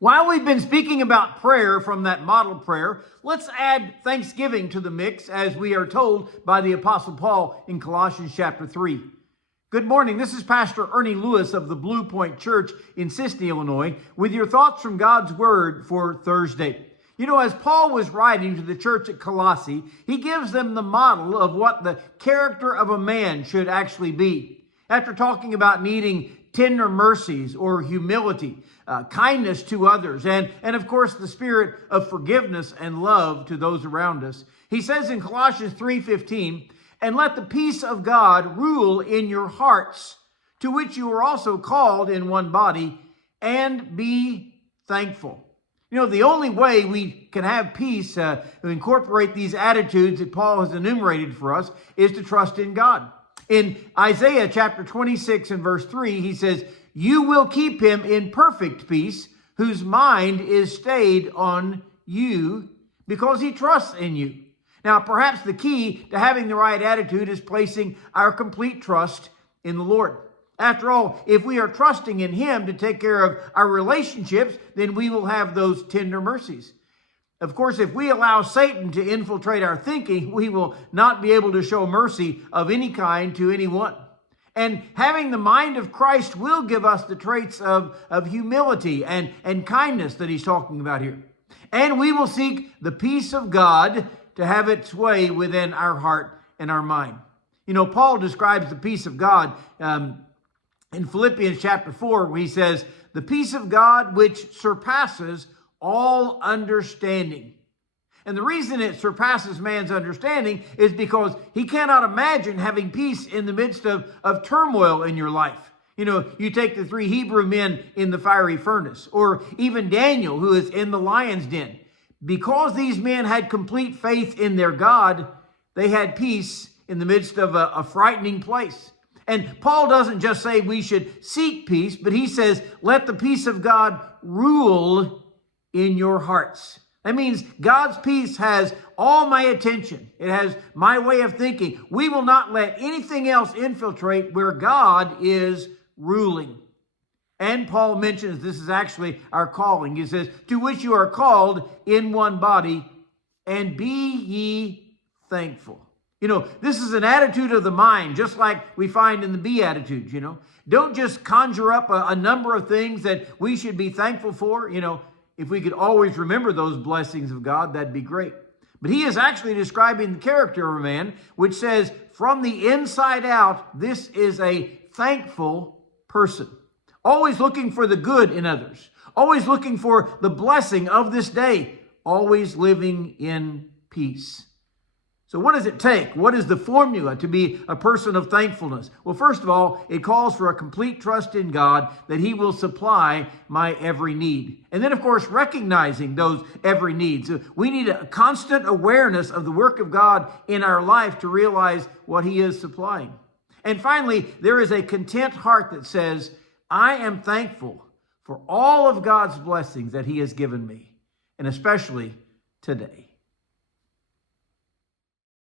While we've been speaking about prayer from that model prayer, let's add thanksgiving to the mix as we are told by the Apostle Paul in Colossians chapter 3. Good morning. This is Pastor Ernie Lewis of the Blue Point Church in Sisney, Illinois, with your thoughts from God's Word for Thursday. You know, as Paul was writing to the church at Colossae, he gives them the model of what the character of a man should actually be. After talking about needing tender mercies or humility, kindness to others, and of course the spirit of forgiveness and love to those around us. He says in Colossians 3:15, "And let the peace of God rule in your hearts, to which you are also called in one body, and be thankful." You know, the only way we can have peace, to incorporate these attitudes that Paul has enumerated for us, is to trust in God. In Isaiah chapter 26 and verse 3, he says, "You will keep him in perfect peace, whose mind is stayed on you, because he trusts in you." Now, perhaps the key to having the right attitude is placing our complete trust in the Lord. After all, if we are trusting in him to take care of our relationships, then we will have those tender mercies. Of course, if we allow Satan to infiltrate our thinking, we will not be able to show mercy of any kind to anyone. And having the mind of Christ will give us the traits of humility and kindness that he's talking about here. And we will seek the peace of God to have its way within our heart and our mind. You know, Paul describes the peace of God in Philippians chapter 4, where he says, "The peace of God which surpasses all understanding." And the reason it surpasses man's understanding is because he cannot imagine having peace in the midst of turmoil in your life. You know, you take the 3 Hebrew men in the fiery furnace, or even Daniel, who is in the lion's den. Because these men had complete faith in their God, they had peace in the midst of a frightening place. And Paul doesn't just say we should seek peace, but he says, let the peace of God rule in your hearts. That means God's peace has all my attention. It has my way of thinking. We will not let anything else infiltrate where God is ruling. And Paul mentions this is actually our calling. He says, "To which you are called in one body, and be ye thankful." You know, this is an attitude of the mind, just like we find in the Beatitudes, you know. Don't just conjure up a number of things that we should be thankful for. You know, if we could always remember those blessings of God, that'd be great. But he is actually describing the character of a man, which says, from the inside out, this is a thankful person. Always looking for the good in others. Always looking for the blessing of this day. Always living in peace. So what does it take? What is the formula to be a person of thankfulness? Well, first of all, it calls for a complete trust in God that he will supply my every need. And then, of course, recognizing those every needs. We need a constant awareness of the work of God in our life to realize what he is supplying. And finally, there is a content heart that says, I am thankful for all of God's blessings that he has given me, and especially today.